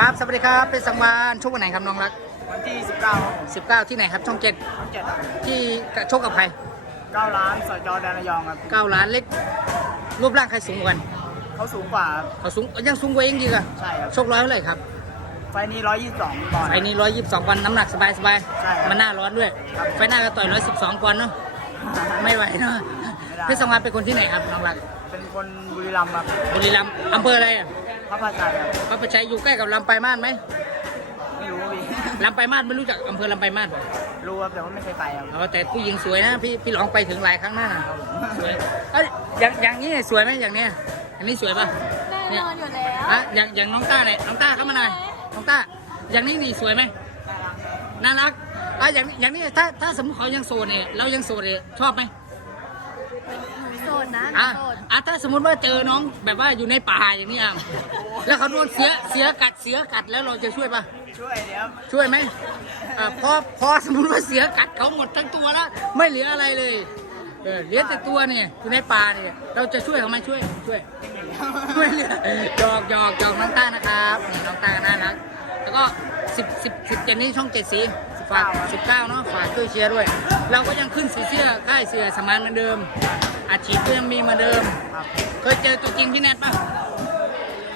ครับ สวัสดีครับ เป็นสังวานชกวันไหนครับน้องรัก วันที่ 19ครับผม19 ที่ไหนครับ ช่องเจ็ดช่องเจ็ดครับที่ชกกับใคร9ล้านสอยจอแดนระยองครับ 9ล้านเล็ก รูปร่างใครสูงกว่ากันเขาสูงกว่าครับเขาสูงยังสูงกว่าเองดีกว่าใช่ครับ ชกร้อยเท่าไหร่ครับ ไฟล์นี้ 122ปอนด์ ไฟล์นี้ 122ปอนด์น้ำหนักสบายสบายใช่ครับมันหน้าร้อนด้วย ครับ ไฟล์หน้าก็ต่อย 112ปอนด์เนาะ ไม่ไหวเนาะไม่ได้พี่สังวานเป็นคนที่ไหนครับน้องรัก เป็นคนบุรีรัมย์ครับบุรีรัมย์อำเภออะไรอะ พระพาชัยครับพระประชัยอยู่ใกล้กับลำปลายมาศไหมไม่รู้พี่ ลำปลายมาศไม่รู้จักอำเภอลำปลายมาศป่ะรู้ครับแต่ว่าไม่เคยไปครับ เอาแต่ผู้หญิงสวยนะพี่พี่ลองไปถึงหลายครั้งหน้านะสวยเอ้ยอย่างอย่างนี้สวยไหมอย่างเนี้ยอันนี้สวยป่ะ แน่นอนอยู่แล้วฮะอย่างอย่างน้องต้าเนี่ยน้องต้าเข้ามาหน่อยน้องต้าอย่างนี้นี่สวยไหมน่ารักอะอย่างอย่างนี้ถ้าถ้าสมมติเขายังโสดเนี่ยเรายังโสดเนี่ยชอบไหมหนู โสดนะหนูอะโสดอะถ้าสมมติว่าเจอน้องแบบว่าอยู่ในป่าอย่างนี้อะแล้วเขาโดนเสียเสียกัดเสียกัดแล้วเราจะช่วยป่ะช่วยเดี๋ยวช่วยไหมอ่าพอพอสมมติว่าเสียกัดเขาหมดทั้งตัวแล้ว ไม่เหลืออะไรเลยเออเหลือแต่ตัวเนี่ยอยู่ในป่าเนี่ยเราจะช่วยเขาไหมช่วยช่วยไม่เหลือหยอกหยอกหยอกน้องต้านะครับนี่น้องต้าน่ารัก แล้วก็สิบสิบสิบเจ็ดนี้ช่องเจ็ดสีฝากสิบเก้าเนาะฝากช่วยเชียร์ด้วย เราก็ยังขึ้นสีเสื้อค่ายเสือสมานเหมือนเดิม อาชีพก็ยังมีเหมือนเดิมครับเคยเจอตัวจริงพี่แนทปะ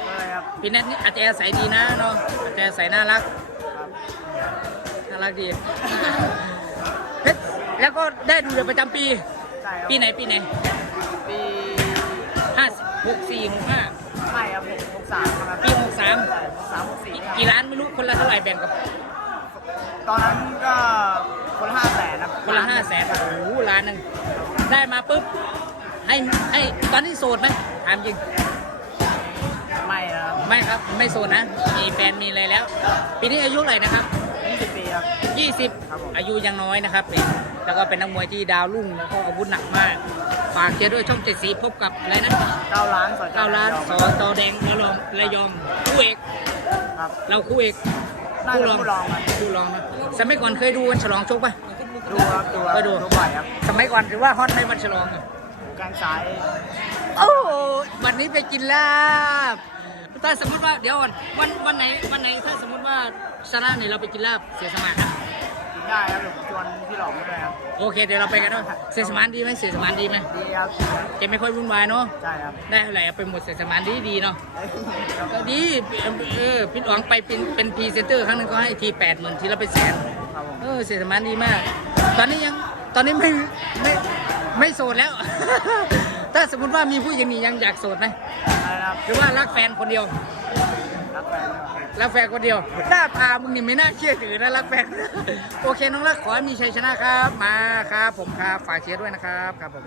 อะไรครับพี่แนทนี่อาจจะใส่ดีนะเนาะอาจจะใส่น่ารักครับน่ารักดีเฮ้ยแล้วก็ได้ดูเดือนประจำปีใช่ครับปีไหนปีไหนปีห้าหกสี่หกห้า สามใช่หกสามหกสี่ครับกี่ล้านไม่รู้คนละเท่าไหร่แบ่งกับ ตอนนั้นก็คนละห้าแสนครับคนละห้าแสนโอ้โหล้านหนึ่งได้มาปุ๊บให้ให้ตอนนี้โสดไหมถามจริง ไม่นะครับไม่ครับไม่โสดนะ มีแฟนมีอะไรแล้ว ปีนี้อายุเท่าไหร่นะครับ 20 ปีครับ20ครับผมอายุยังน้อยนะครับเป็นแล้วก็เป็นนักมวยที่ดาวรุ่งแล้วก็อาวุธหนักมาก ฝากเชียร์ด้วยช่องเจ็ดสีพบกับอะไรนะ9ล้านสอยจอเก้าแดนล้านระยองสอจอแดงระยองระยองคู่เอก ครับ เราคู่เอกน่าจะคู่รองครับ คู่รองนะสมัยก่อนเคยดูวันฉลองชกปะ ดูครับดูครับไปดู ดูบ่อยครับสมัยก่อนถือว่าฮอตในวันฉลองอะ แกงซ้าย โอ้โหวันนี้ไปกินลาบ ถ้าสมมติว่าเดี๋ยวก่อนวันวันไหนวันไหนถ้าสมมติว่าชนะเนี่ยเราไปกินลาบเสียสมาธินะกินได้ครับเดี๋ยวผมชวนพี่หลองมาด้วยครับโอเคเดี๋ยวเราไปกันเนาะเสียสมานดีไหมเสียสมานดีไหมดีครับแกไม่ค่อยวุ่นวายเนาะใช่ครับได้เท่าไหร่เอาไปหมดเสียสมานดีดีๆเนาะก็ดีเออพี่หวังไปเป็นเป็นพรีเซนเตอร์ครั้งหนึงก็ให้ทีแปดหมื่นทีละเป็นแสนครับผมเออเสียสมานดีมาก ตอนนี้ยังตอนนี้ไม่ไม่ไม่โสดแล้ว ถ้าสมมติว่ามีผู้หญิงนี่ยังอยากโสดไหมอะไรนะครับหรือว่ารักแฟนคนเดียว รักแฟนครับรักแฟนคนเดียว หน้าตามึงนี่ไม่น่าเชื่อถือนะรักแฟน โอเคน้องรักขอให้มีชัยชนะครับ มาครับผมครับฝากเชียร์ด้วยนะครับครับผม